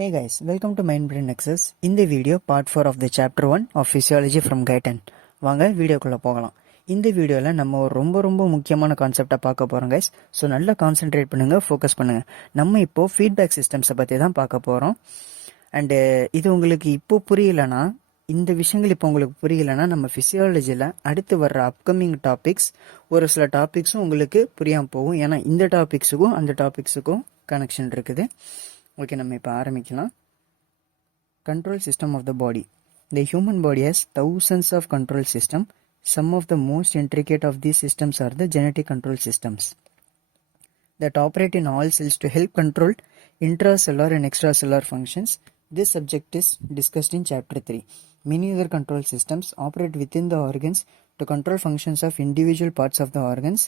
Hey guys, welcome to Mind Brain Nexus. இந்த video part 4 of the chapter 1 of physiology from Guyton. வாங்க வீடியோக்குள்ளே போகலாம். இந்த வீடியோவில் நம்ம ஒரு ரொம்ப முக்கியமான கான்செப்டை பார்க்க போகிறோம் கைஸ். ஸோ நல்லா கான்சென்ட்ரேட் பண்ணுங்கள், ஃபோக்கஸ் பண்ணுங்கள். நம்ம இப்போது ஃபீட்பேக் சிஸ்டம்ஸை பற்றி தான் பார்க்க போகிறோம். அண்டு இது உங்களுக்கு இப்போ புரியலைன்னா, இந்த விஷயங்கள் இப்போ உங்களுக்கு புரியலைன்னா, நம்ம ஃபிசியாலஜியில் அடுத்து வர்ற அப்கமிங் டாபிக்ஸ் ஒரு சில டாபிக்ஸும் உங்களுக்கு புரியாமல் போகும். ஏன்னா இந்த டாபிக்ஸுக்கும் அந்த டாபிக்ஸுக்கும் கனெக்ஷன் இருக்குது. ஓகே, நம்ம இப்போ ஆரம்பிக்கலாம். Control system of the body. The human body has thousands of control systems. Some of the most intricate of these systems are the genetic control systems that operate in all cells to help control intracellular and extracellular functions. This subject is discussed in chapter 3. Many other control systems operate within the organs to control functions of individual parts of the organs.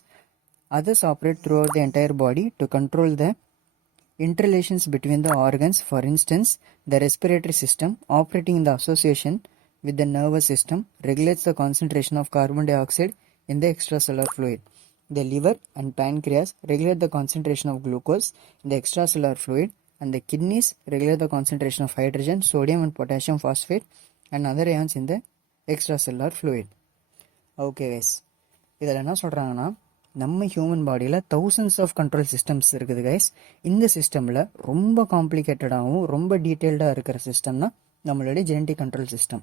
Others operate throughout the entire body to control the interrelations between the organs. For instance, the respiratory system, operating in the association with the nervous system, regulates the concentration of carbon dioxide in the extracellular fluid. The liver and pancreas regulate the concentration of glucose in the extracellular fluid, and the kidneys regulate the concentration of hydrogen, sodium and potassium phosphate and other ions in the extracellular fluid. Okay guys, இதில் என்ன சொல்கிறாங்கன்னா, நம்ம human பாடியில் thousands of control systems இருக்குது guys. இந்த சிஸ்டமில் ரொம்ப காம்ப்ளிகேட்டடாகவும் ரொம்ப டீட்டெயில்டாக இருக்கிற சிஸ்டம்னா நம்மளுடைய ஜெனடிக் கண்ட்ரோல் சிஸ்டம்.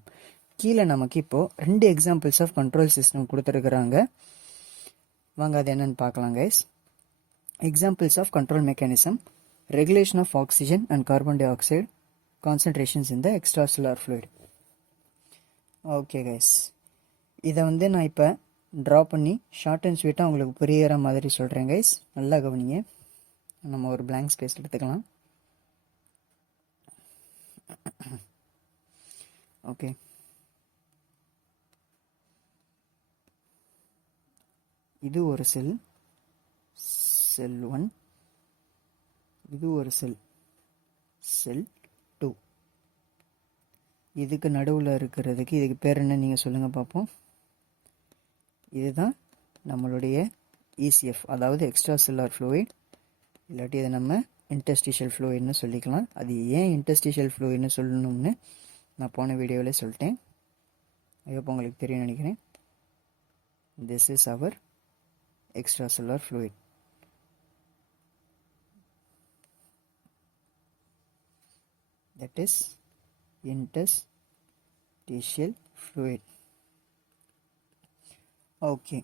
கீழே நமக்கு இப்போது 2 எக்ஸாம்பிள்ஸ் ஆஃப் கண்ட்ரோல் சிஸ்டம் கொடுத்துருக்குறாங்க. வாங்க அது என்னன்னு பார்க்கலாம் guys. Examples of control mechanism: regulation of oxygen and carbon dioxide concentrations in the extracellular fluid. Okay guys, இதை நான் இப்போ ட்ரா பண்ணி ஷார்ட் அண்ட் ஸ்வீட்டாக உங்களுக்கு புரிகிற மாதிரி சொல்கிறேன் கைஸ். நல்லா கவனிங்க. நம்ம ஒரு பிளாங்க் ஸ்பேஸ் எடுத்துக்கலாம். ஓகே, இது ஒரு செல், செல் 1. இது ஒரு செல், செல் 2. இதுக்கு நடுவில் இருக்கிறதுக்கு இதுக்கு பேர் என்ன நீங்கள் சொல்லுங்கள் பார்ப்போம். இதுதான் நம்மளுடைய இசிஎஃப், அதாவது எக்ஸ்ட்ரா செல்லுலார் ஃப்ளூயிட். இல்லாட்டி இதை நம்ம இன்டர்ஸ்டிஷியல் ஃப்ளூயிட்னு சொல்லிக்கலாம். அது ஏன் இன்டர்ஸ்டிஷியல் ஃப்ளூயிட்னு சொல்லணும்னு நான் போன வீடியோவிலே சொல்லிட்டேன். ஐயோ உங்களுக்கு தெரியும் நினைக்கிறேன். This is our extracellular fluid. That is interstitial fluid. Okay,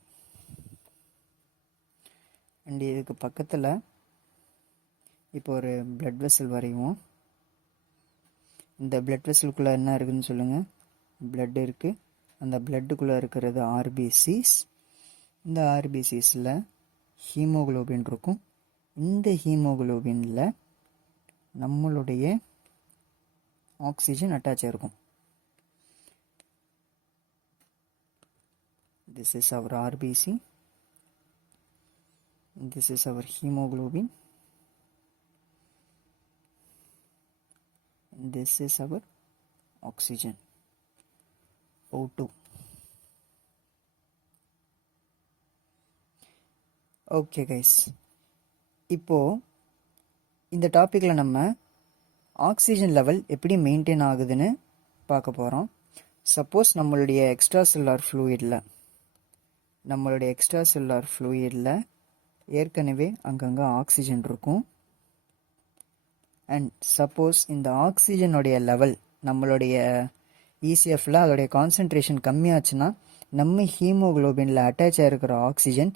and இதுக்கு பக்கத்தில் இப்போ ஒரு பிளட் வெசல் வரைவோம். இந்த பிளட் வெசலுக்குள்ளே என்ன இருக்குதுன்னு சொல்லுங்கள். பிளட் இருக்குது. அந்த பிளட்டுக்குள்ளே இருக்கிறது ஆர்பிசிஸ். இந்த ஆர்பிசிஸில் ஹீமோகுளோபின் இருக்கும். இந்த ஹீமோகுளோபினில் நம்மளுடைய ஆக்சிஜன் அட்டாச் ஆகிருக்கும். This is our RBC. This is our hemoglobin. This is our oxygen, O2. Okay guys, இப்போ இந்த டாப்பிக்கில் நம்ம ஆக்சிஜன் லெவல் எப்படி மெயின்டைன் ஆகுதுன்னு பார்க்க போகிறோம். சப்போஸ் நம்மளுடைய எக்ஸ்ட்ரா செல்லுலார் ஃப்ளூயிடில் ஏற்கனவே அங்கங்கே ஆக்சிஜன் இருக்கும். அண்ட் சப்போஸ் இந்த ஆக்சிஜனுடைய லெவல் நம்மளுடைய இசிஎஃப்பில் அதோடைய கான்சன்ட்ரேஷன் கம்மியாச்சுன்னா நம்ம ஹீமோகுளோபினில் அட்டாச் ஆகிருக்கிற ஆக்சிஜன்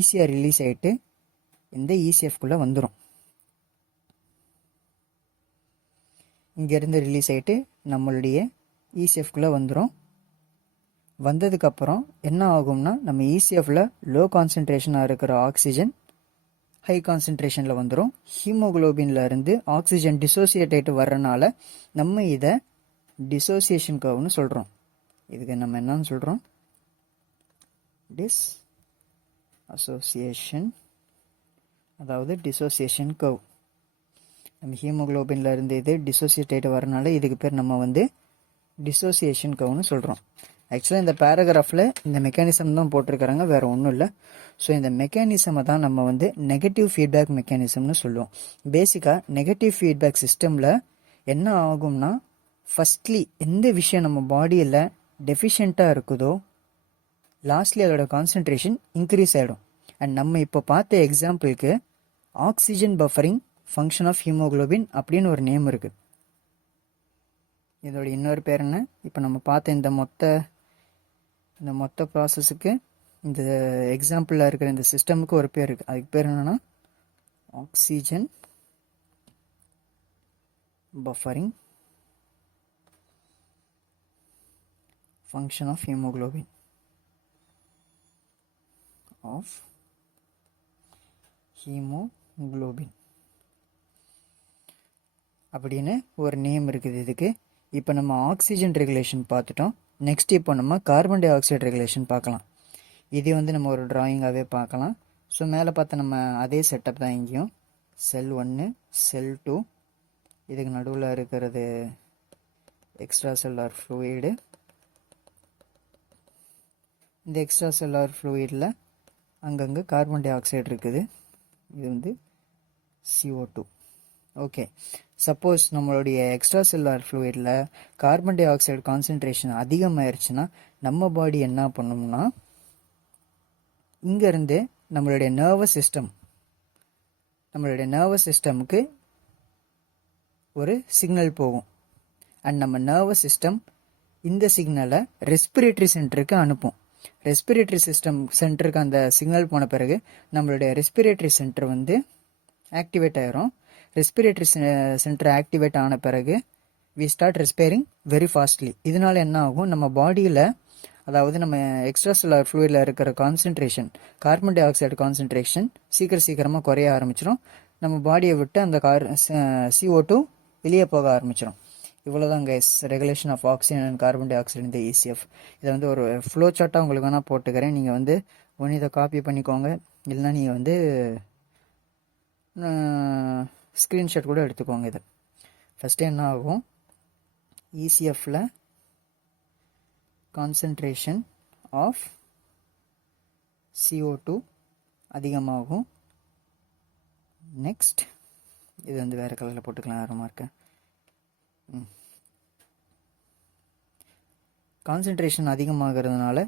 ஈஸியாக ரிலீஸ் ஆகிட்டு இந்த இசிஎஃப்குள்ளே வந்துடும். இங்கேருந்து ரிலீஸ் ஆகிட்டு நம்மளுடைய இசிஎஃப்குள்ளே வந்துடும். வந்ததுக்கப்புறம் என்ன ஆகும்னா, நம்ம இசிஎஃப்பில் லோ கான்சன்ட்ரேஷனாக இருக்கிற ஆக்சிஜன் ஹை கான்சன்ட்ரேஷனில் வந்துடும். ஹீமோகுளோபின்ல இருந்து ஆக்சிஜன் டிசோசியேட் ஆகிட்டு வர்றனால நம்ம இதை டிசோசியேஷன் கர்வ்னு சொல்கிறோம். இதுக்கு நம்ம என்னன்னு சொல்கிறோம்? அசோசியேஷன், அதாவது டிசோசியேஷன் கர்வ். நம்ம ஹீமோகுளோபின்ல இருந்து இது டிசோசியேட் ஆகிட்டு வரனால இதுக்கு பேர் நம்ம டிசோசியேஷன் கர்வ்னு சொல்கிறோம். ஆக்சுவலாக இந்த பேராகிராஃபில் இந்த மெக்கானிசம் தான் போட்டிருக்கிறாங்க, வேறு ஒன்றும் இல்லை. ஸோ இந்த மெக்கானிசமை தான் நம்ம நெகட்டிவ் ஃபீட்பேக் மெக்கானிசம்னு சொல்லுவோம். பேசிக்காக நெகட்டிவ் ஃபீட்பேக் சிஸ்டமில் என்ன ஆகும்னா, ஃபர்ஸ்ட்லி எந்த விஷயம் நம்ம பாடியில் டெஃபிஷியண்ட்டாக இருக்குதோ லாஸ்ட்லி அதோட கான்சென்ட்ரேஷன் இன்க்ரீஸ் ஆகிடும். அண்ட் நம்ம இப்போ பார்த்த எக்ஸாம்பிளுக்கு oxygen buffering function of haemoglobin அப்படின்னு ஒரு நேம் இருக்குது. இதோட இன்னொரு பேர் என்ன? இப்போ நம்ம பார்த்த இந்த மொத்த ப்ராசஸுக்கு, இந்த எக்ஸாம்பிளில் இருக்கிற இந்த சிஸ்டமுக்கு ஒரு பேர் இருக்குது. அதுக்கு பேர் என்னென்னா oxygen buffering function of haemoglobin அப்படின்னு ஒரு நேம் இருக்குது இதுக்கு. இப்போ நம்ம ஆக்சிஜன் ரெகுலேஷன் பார்த்துட்டோம். நெக்ஸ்ட் இப்போ நம்ம கார்பன் டை ஆக்சைடு ரெகுலேஷன் பார்க்கலாம். இது வந்து நம்ம ஒரு டிராயிங்காகவே பார்க்கலாம். ஸோ மேலே பார்த்த நம்ம அதே செட்டப் தான் இங்கேயும். செல் 1, செல் 2, இதுக்கு நடுவில் இருக்கிறது எக்ஸ்ட்ரா செல்லார் ஃப்ளூயிடு. இந்த எக்ஸ்ட்ரா செல்லார் ஃப்ளூயிடில் அங்கங்கே கார்பன் டை ஆக்சைடு இருக்குது. இது வந்து CO2. ஓகே, சப்போஸ் நம்மளுடைய எக்ஸ்ட்ரா செல்லார் ஃப்ளூயிடில் கார்பன் டை ஆக்சைடு கான்சன்ட்ரேஷன் அதிகமாகிடுச்சுன்னா நம்ம பாடி என்ன பண்ணணும்னா, இங்கேருந்து நம்மளுடைய நர்வஸ் சிஸ்டமுக்கு ஒரு சிக்னல் போகும். அண்ட் நம்ம நர்வஸ் சிஸ்டம் இந்த சிக்னலை ரெஸ்பிரேட்டரி சென்டருக்கு அனுப்பும். ரெஸ்பிரேட்டரி சென்டருக்கு அந்த சிக்னல் போன பிறகு நம்மளுடைய ரெஸ்பிரேட்டரி சென்டர் வந்து ஆக்டிவேட் ஆகிரும். ரெஸ்பிரேட்டரி சென்டர் ஆக்டிவேட் ஆன பிறகு வி ஸ்டார்ட் ரெஸ்பைரிங் வெரி ஃபாஸ்ட்லி. இதனால என்ன ஆகும், நம்ம பாடியில், அதாவது நம்ம எக்ஸ்ட்ரா செல்லார் ஃப்ளூயிடில் இருக்கிற concentration, carbon di oxide concentration சீக்கிரமாக குறைய ஆரம்பிச்சிடும். நம்ம பாடியை விட்டு அந்த CO2 வெளியே போக ஆரம்பிச்சிடும். இவ்வளோதான் guys, regulation of oxygen and carbon dioxide இந்த ECF. இதை வந்து ஒரு ஃப்ளோ சார்ட்டாக உங்களுக்கு வேணால் போட்டுக்கிறேன். நீங்கள் வந்து ஒன்று இதை காப்பி பண்ணிக்கோங்க, இல்லைனா நீங்கள் வந்து ஸ்க்ரீன்ஷாட் கூட எடுத்துக்கோங்க. இது ஃபஸ்ட்டு என்ன ஆகும், ECFல கான்சன்ட்ரேஷன் ஆஃப் CO2 அதிகமாகும். நெக்ஸ்ட் இது வந்து வேறு கலரில் போட்டுக்கலாம், ஆரமாக இருக்க. கான்சன்ட்ரேஷன் அதிகமாகிறதுனால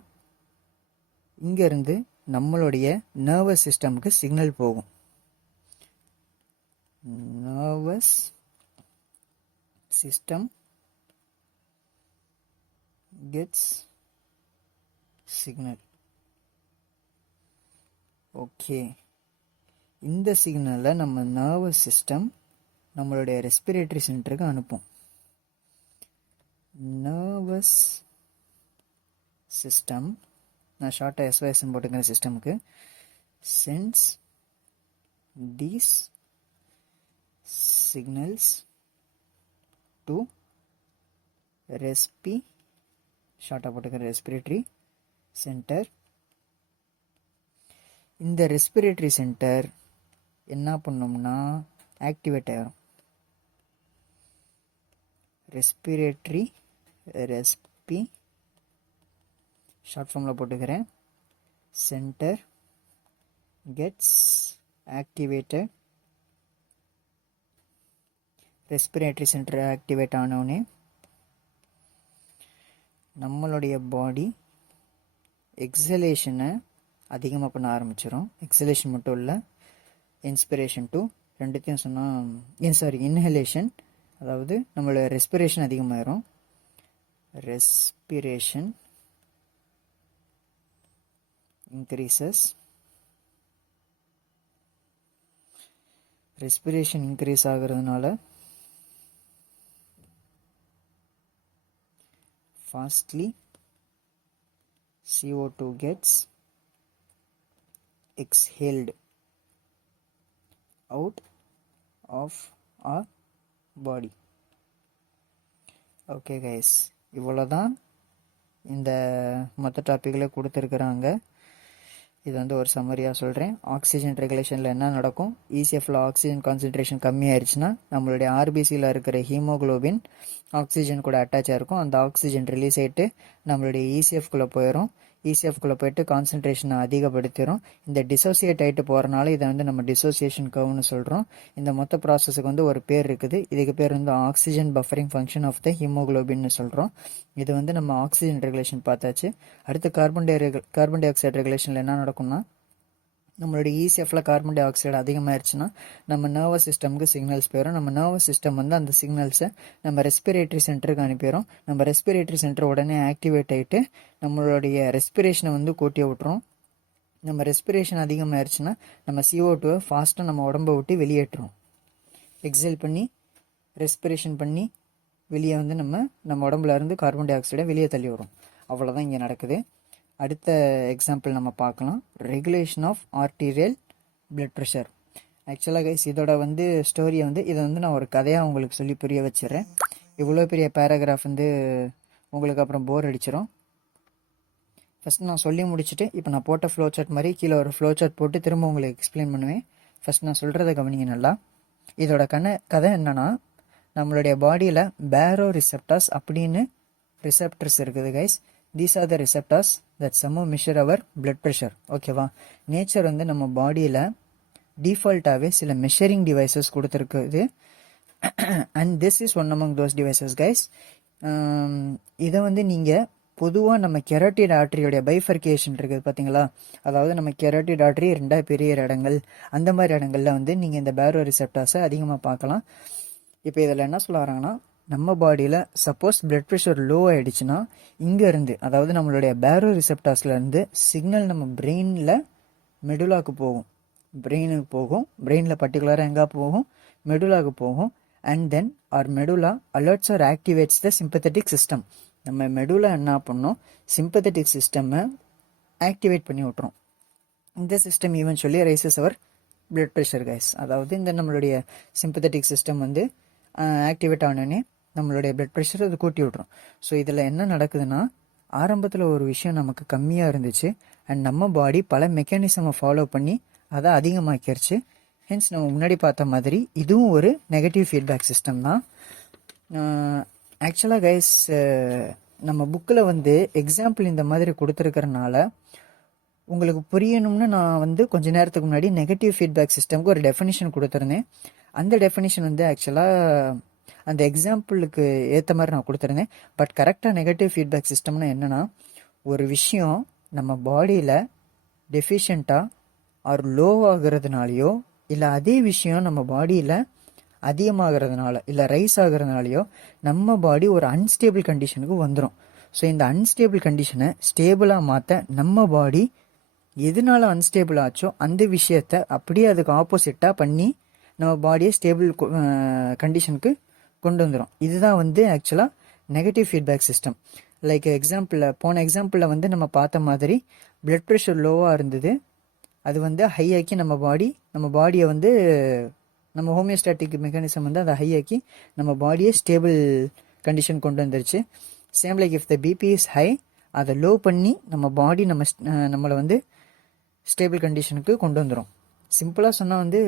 இங்கேருந்து நம்மளுடைய நர்வஸ் சிஸ்டமுக்கு சிக்னல் போகும். Nervous system gets signal. Okay, இந்த சிக்னலை நம்ம நர்வஸ் சிஸ்டம் நம்மளுடைய ரெஸ்பிரேட்டரி சென்டருக்கு அனுப்பும். நர்வஸ் சிஸ்டம், நான் ஷார்ட்டாக SYSன்னு போட்டுக்கிறேன் சிஸ்டமுக்கு, சென்ஸ் these signals to ஷார்ட்டாக போட்டுக்கிறேன் ரெஸ்பிரேட்டரி சென்டர். இந்த ரெஸ்பிரேட்டரி சென்டர் என்ன பண்ணோம்னா ஆக்டிவேட் ஆகிடும். ரெஸ்பி ஷார்ட் ஃபார்மில் போட்டுக்கிறேன். Centre gets activated. Respiratory centre activate ஆனோடனே நம்மளுடைய பாடி எக்ஸலேஷனை அதிகமாக பண்ண ஆரம்பிச்சிடும். எக்ஸலேஷன் மட்டும் இல்லை, இன்ஸ்பிரேஷன் டூ, ரெண்டுத்தையும் சொன்னால் இன்ஹலேஷன், அதாவது நம்மளோட ரெஸ்பிரேஷன் அதிகமாகிடும். Respiration increases. ரெஸ்பிரேஷன் இன்க்ரீஸ் ஆகிறதுனால fastly CO2 gets exhaled out of our body. Okay guys, இவ்வளோதான் இந்த மொத்த டாப்பிக்கில் கொடுத்துருக்குறாங்க. இது வந்து ஒரு சம்மரியாக சொல்கிறேன். ஆக்சிஜன் ரெகுலேஷனில் என்ன நடக்கும், ECFல ஆக்சிஜன் கான்சன்ட்ரேஷன் கம்மியாயிருச்சுன்னா நம்மளுடைய RBCயில் இருக்கிற ஹீமோகுளோபின் ஆக்சிஜன் கூட அட்டாச் ஆகிருக்கும். அந்த ஆக்சிஜன் ரிலீஸ் ஆகிட்டு நம்மளுடைய ECFக்குள்ளே போயிடும். இசிஎஃப்குள்ளே போயிட்டு கான்சன்ட்ரேஷனை அதிகப்படுத்திடும். இந்த டிசோசியேட் ஆகிட்டு போகிறனால இதை வந்து நம்ம டிசோசியேஷன் கர்வ்னு சொல்கிறோம். இந்த மொத்த ப்ராசஸுக்கு வந்து ஒரு பேர் இருக்குது. இதுக்கு பேர் வந்து oxygen buffering function of the ஹீமோகுளோபின்னு சொல்கிறோம். இது வந்து நம்ம ஆக்சிஜன் ரெகுலேஷன் பார்த்தாச்சு. அடுத்து கார்பன் டை ஆக்சைடு ரெகுலேஷனில் என்ன நடக்கும்னா, நம்மளுடைய இசிஎஃப்ல கார்பன் டை ஆக்சைடு அதிகமாகிடுச்சுன்னா நம்ம நர்வஸ் சிஸ்டமுக்கு சிக்னல்ஸ் போயிடும். நம்ம நர்வஸ் சிஸ்டம் வந்து அந்த சிக்னல்ஸை நம்ம ரெஸ்பிரேட்டரி சென்டருக்கு அனுப்பிடும். நம்ம ரெஸ்பிரேட்டரி சென்டர் உடனே ஆக்டிவேட் ஆகிட்டு நம்மளுடைய ரெஸ்பிரேஷனை வந்து கூட்டி விட்டுரும். நம்ம ரெஸ்பிரேஷன் அதிகமாகிடுச்சுன்னா நம்ம CO2 ஃபாஸ்ட்டாக நம்ம உடம்பை விட்டு வெளியேற்றுறோம். எக்ஸைல் பண்ணி ரெஸ்பிரேஷன் பண்ணி வெளியே வந்து நம்ம உடம்புல இருந்து கார்பன் டை ஆக்சைடை வெளியே தள்ளி விடும். அவ்வளோதான் இங்கே நடக்குது. அடுத்த எக்ஸாம்பிள் நம்ம பார்க்கலாம். Regulation of arterial blood pressure. ஆக்சுவலாக கைஸ் இதோட வந்து ஸ்டோரியை வந்து இதை வந்து நான் ஒரு கதையாக உங்களுக்கு சொல்லி புரிய வச்சிடறேன். இவ்வளோ பெரிய பேராகிராஃப் வந்து உங்களுக்கு அப்புறம் போர் அடிச்சிடும். ஃபஸ்ட் நான் சொல்லி முடிச்சுட்டு இப்போ நான் போட்ட ஃப்ளோ சார்ட் மாதிரி கீழே ஒரு ஃப்ளோ சார்ட் போட்டு திரும்ப உங்களுக்கு எக்ஸ்பிளைன் பண்ணுவேன். ஃபஸ்ட் நான் சொல்கிறத கவனிங்க நல்லா. இதோட கதை என்னன்னா, நம்மளுடைய பாடியில் பேரோ ரிசெப்டார்ஸ் அப்படின்னு ரிசெப்டர்ஸ் இருக்குது guys. These are the receptors that somehow measure our blood pressure. ஓகேவா? நேச்சர் வந்து நம்ம பாடியில் டிஃபால்ட்டாகவே சில மெஷரிங் டிவைசஸ் கொடுத்துருக்குது. And this is one among those devices guys. இதை வந்து நீங்கள் பொதுவாக நம்ம கெரோட்டிட் ஆர்டரியோடைய பைஃபர்கேஷன் இருக்குது பார்த்தீங்களா? அதாவது நம்ம கெரோட்டிட் ஆர்டரி ரெண்டாக பெரிய இடங்கள், அந்த மாதிரி இடங்களில் வந்து நீங்கள் இந்த பேரோ ரிசெப்டார்ஸை அதிகமாக பார்க்கலாம். இப்போ இதில் என்ன சொல்ல வராங்கன்னா, நம்ம பாடியில் சப்போஸ் பிளட் ப்ரெஷர் லோ ஆகிடுச்சுன்னா இங்கேருந்து, அதாவது நம்மளுடைய பேரோ ரிசெப்டார்ஸ்லேருந்து சிக்னல் நம்ம பிரெயினில் மெடுலாக்கு போகும். பிரெயினில் பர்டிகுலராக எங்கே போகும்? மெடுலாக்கு போகும். And then our medulla alerts or activates the sympathetic system. நம்ம மெடுலா என்ன பண்ணோம்? சிம்பத்தட்டிக் சிஸ்டம்மை ஆக்டிவேட் பண்ணி விட்டுரும். இந்த system eventually raises our blood pressure guys. அதாவது இந்த நம்மளுடைய சிம்பத்தட்டிக் சிஸ்டம் வந்து ஆக்டிவேட் ஆனோடனே நம்மளுடைய பிளட் ப்ரெஷர் அது கூட்டி விட்ரும். ஸோ இதில் என்ன நடக்குதுன்னா, ஆரம்பத்தில் ஒரு விஷயம் நமக்கு கம்மியாக இருந்துச்சு அண்ட் நம்ம பாடி பல மெக்கானிசமை ஃபாலோ பண்ணி அதை அதிகமாக்கிடுச்சு. ஹென்ஸ் நம்ம முன்னாடி பார்த்த மாதிரி இதுவும் ஒரு நெகட்டிவ் ஃபீட்பேக் சிஸ்டம் தான். ஆக்சுவலாக கைஸ் நம்ம புக்கில் வந்து எக்ஸாம்பிள் இந்த மாதிரி கொடுத்துருக்கறனால உங்களுக்கு புரியணும்னு நான் வந்து கொஞ்ச நேரத்துக்கு முன்னாடி நெகட்டிவ் ஃபீட்பேக் சிஸ்டம்க்கு ஒரு டெஃபினிஷன் கொடுத்துருந்தேன். அந்த டெஃபினிஷன் வந்து ஆக்சுவலாக அந்த எக்ஸாம்பிளுக்கு ஏற்ற மாதிரி நான் கொடுத்துருந்தேன். பட் கரெக்டாக நெகட்டிவ் ஃபீட்பேக் சிஸ்டம்னா என்னென்னா, ஒரு விஷயம் நம்ம பாடியில் டெஃபிஷியண்ட்டாக ஆர் லோவாகிறதுனாலையோ, இல்லை அதே விஷயம் நம்ம பாடியில் அதிகமாகிறதுனால இல்லை ரைஸ் ஆகிறதுனாலையோ நம்ம பாடி ஒரு அன்ஸ்டேபிள் கண்டிஷனுக்கு வந்துடும். ஸோ இந்த அன்ஸ்டேபிள் கண்டிஷனை ஸ்டேபிளாக மாற்ற நம்ம பாடி எதனால அன்ஸ்டேபிள் ஆச்சோ அந்த விஷயத்தை அப்படியே அதுக்கு ஆப்போசிட்டாக பண்ணி நம்ம பாடியை ஸ்டேபிள் கண்டிஷனுக்கு கொண்டு வந்துடும். இதுதான் வந்து ஆக்சுவலாக நெகட்டிவ் ஃபீட்பேக் சிஸ்டம். லைக் போன எக்ஸாம்பிளில் வந்து நம்ம பார்த்த மாதிரி பிளட் ப்ரெஷர் லோவாக இருந்தது, அது வந்து ஹை ஆக்கி நம்ம பாடியை வந்து நம்ம ஹோமியோஸ்டாட்டிக் மெக்கானிசம் வந்து அதை ஹை ஆக்கி நம்ம பாடியை ஸ்டேபிள் கண்டிஷன் கொண்டு வந்துருச்சு. Same like if the BP is high, அதை லோ பண்ணி நம்ம பாடி நம்மளை வந்து ஸ்டேபிள் கண்டிஷனுக்கு கொண்டு வந்துடும். சிம்பிளாக சொன்னால் வந்து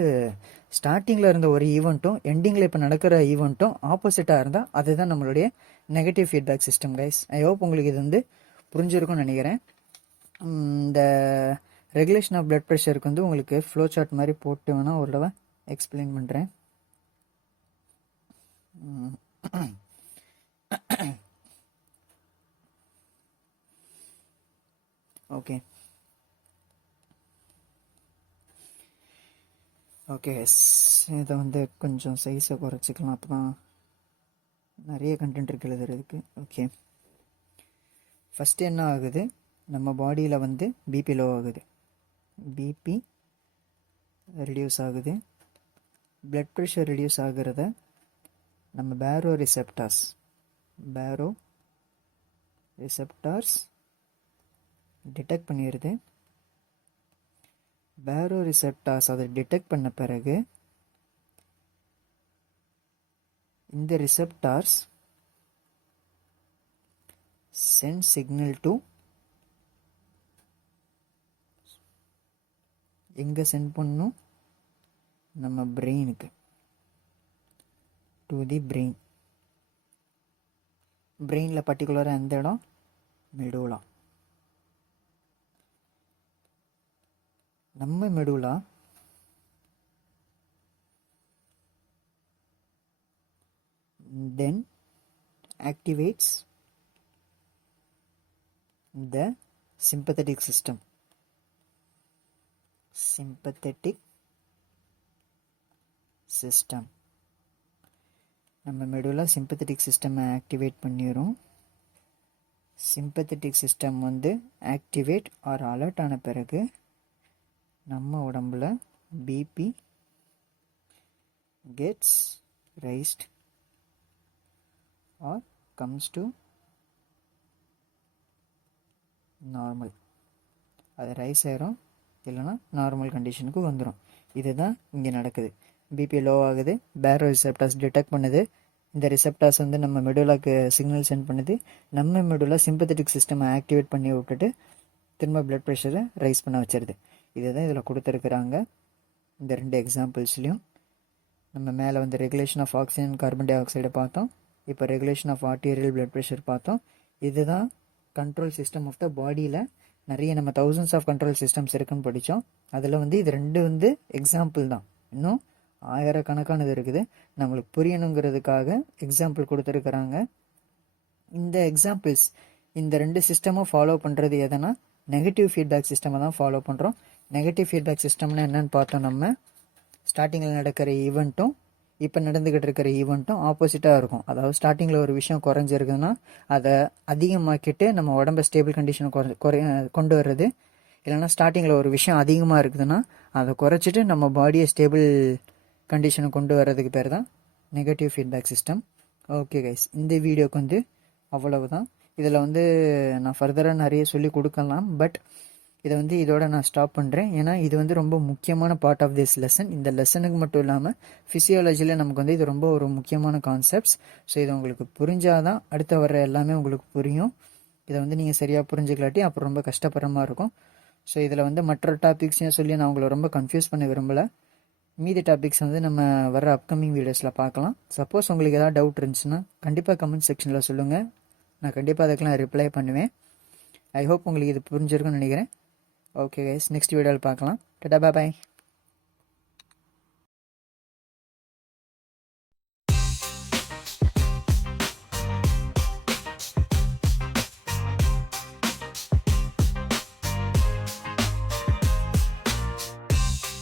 ஸ்டார்டிங்கில் இருந்த ஒரு ஈவெண்ட்டும் எண்டிங்கில் இப்போ நடக்கிற ஈவெண்ட்டும் ஆப்போசிட்டாக இருந்தால் அதுதான் நம்மளுடைய negative feedback system guys. I hope உங்களுக்கு இது வந்து புரிஞ்சிருக்கும்னு நினைக்கிறேன். இந்த ரெகுலேஷன் ஆஃப் பிளட் ப்ரெஷருக்கு வந்து உங்களுக்கு ஃப்ளோ சார்ட் மாதிரி போட்டு வேணால் ஒரு தடவை எக்ஸ்பிளைன் பண்ணுறேன். ஓகே இதை வந்து கொஞ்சம் சைஸை குறைச்சிக்கலாம், அப்போ தான் நிறைய கண்டென்ட் இருக்குது எழுதுறதுக்கு. ஓகே, ஃபஸ்ட்டு என்ன ஆகுது, நம்ம பாடியில் வந்து பிபி லோ ஆகுது, பிபி ரெடியூஸ் ஆகுது. பிளட் ப்ரெஷர் ரெடியூஸ் ஆகிறத நம்ம பேரோ ரிசெப்டார்ஸ் டிடெக்ட் பண்ணிடுது. பேரோ ரிசெப்டார்ஸ் அதை டிடெக்ட் பண்ண பிறகு இந்த ரிசெப்டார்ஸ் சென்ட் சிக்னல் டு எங்கே சென்ட் பண்ணணும், நம்ம பிரெயினுக்கு, டு தி பிரெயினில் பர்டிகுலராக எந்த இடம், மெடுலா. நம்ம medulla then activates the sympathetic system. நம்ம மெடுலா சிம்பத்தட்டிக் சிஸ்டம் ஆக்டிவேட் பண்ணிடும். சிம்பத்தட்டிக் சிஸ்டம் வந்து ஆக்டிவேட் ஆர் அலர்ட் ஆன பிறகு நம்ம உடம்புல BP gets raised or comes to normal. அது ரைஸ் ஆயிரும், இல்லைனா நார்மல் கண்டிஷனுக்கு வந்துடும். இதுதான் இங்கே நடக்குது. பிபி லோ ஆகுது, பேரோ ரிசெப்டார்ஸ் டிடெக்ட் பண்ணுது. இந்த ரிசெப்டார்ஸ் வந்து நம்ம மெடுலாக்கு சிக்னல் சென்ட் பண்ணுது. நம்ம மெடுலா சிம்பத்தட்டிக் சிஸ்டமை ஆக்டிவேட் பண்ணி விட்டுட்டு திரும்ப பிளட் ப்ரெஷரை ரைஸ் பண்ண வச்சிருது. இதை தான் இதில் கொடுத்துருக்குறாங்க. இந்த 2 எக்ஸாம்பிள்ஸ்லையும் நம்ம மேலே வந்து ரெகுலேஷன் ஆஃப் ஆக்சிஜன் கார்பன் டை ஆக்சைடை பார்த்தோம். இப்போ regulation of arterial blood pressure பார்த்தோம். இதுதான் கண்ட்ரோல் சிஸ்டம் ஆஃப் த பாடியில் நிறைய நம்ம தௌசண்ட்ஸ் ஆஃப் கண்ட்ரோல் சிஸ்டம்ஸ் இருக்குன்னு படித்தோம். அதில் வந்து இது 2 வந்து எக்ஸாம்பிள் தான். இன்னும் ஆயிரக்கணக்கானது இருக்குது. நம்மளுக்கு புரியணுங்கிறதுக்காக எக்ஸாம்பிள் கொடுத்துருக்குறாங்க. இந்த எக்ஸாம்பிள்ஸ் இந்த 2 சிஸ்டமும் ஃபாலோ பண்ணுறது எதனா நெகட்டிவ் ஃபீட்பேக் சிஸ்டமை தான் ஃபாலோ பண்ணுறோம். நெகட்டிவ் ஃபீட்பேக் சிஸ்டம்னா என்னென்னு பார்த்தோம். நம்ம ஸ்டார்டிங்கில் நடக்கிற ஈவெண்ட்டும் இப்போ நடந்துக்கிட்டு இருக்கிற ஈவெண்ட்டும் ஆப்போசிட்டாக இருக்கும். அதாவது ஸ்டார்டிங்கில் ஒரு விஷயம் குறைஞ்சிருக்குதுன்னா அதை அதிகமாக்கிட்டு நம்ம உடம்பை ஸ்டேபிள் கண்டிஷனை கொண்டு வர்றது. இல்லைனா ஸ்டார்டிங்கில் ஒரு விஷயம் அதிகமாக இருக்குதுன்னா அதை குறைச்சிட்டு நம்ம பாடியை ஸ்டேபிள் கண்டிஷனை கொண்டு வர்றதுக்கு பேர் தான் negative feedback system. Okay guys, இந்த வீடியோக்கு வந்து அவ்வளவு தான். இதில் வந்து நான் ஃபர்தராக நிறைய சொல்லி கொடுக்கலாம், பட் இதை வந்து இதோட நான் ஸ்டாப் பண்ணுறேன். ஏன்னா இது வந்து ரொம்ப முக்கியமான பார்ட் ஆஃப் திஸ் லெசன். இந்த லெசனுக்கு மட்டும் இல்லாமல் ஃபிசியாலஜியில் நமக்கு வந்து இது ரொம்ப ஒரு முக்கியமான கான்செப்ட்ஸ். ஸோ இது உங்களுக்கு புரிஞ்சாதான் அடுத்த வர எல்லாமே உங்களுக்கு புரியும். இதை வந்து நீங்கள் சரியாக புரிஞ்சுக்கலாட்டி அப்புறம் ரொம்ப கஷ்டப்படுற மாதிரி இருக்கும். ஸோ இதில் வந்து மற்ற டாபிக்ஸையும் சொல்லி நான் உங்களை ரொம்ப கன்ஃபியூஸ் பண்ண விரும்பலை. மீதி டாபிக்ஸ் வந்து நம்ம வர அப்கமிங் வீடியோஸில் பார்க்கலாம். சப்போஸ் உங்களுக்கு ஏதாவது டவுட் இருந்துச்சுன்னா கண்டிப்பாக கமெண்ட் செக்ஷனில் சொல்லுங்கள். நான் கண்டிப்பாக அதுக்கெலாம் ரிப்ளை பண்ணுவேன். ஐ ஹோப் உங்களுக்கு இது புரிஞ்சிருக்குன்னு நினைக்கிறேன். ஓகே கைஸ், நெக்ஸ்ட் வீடியோவில் பார்க்கலாம். டாடா, பாய்.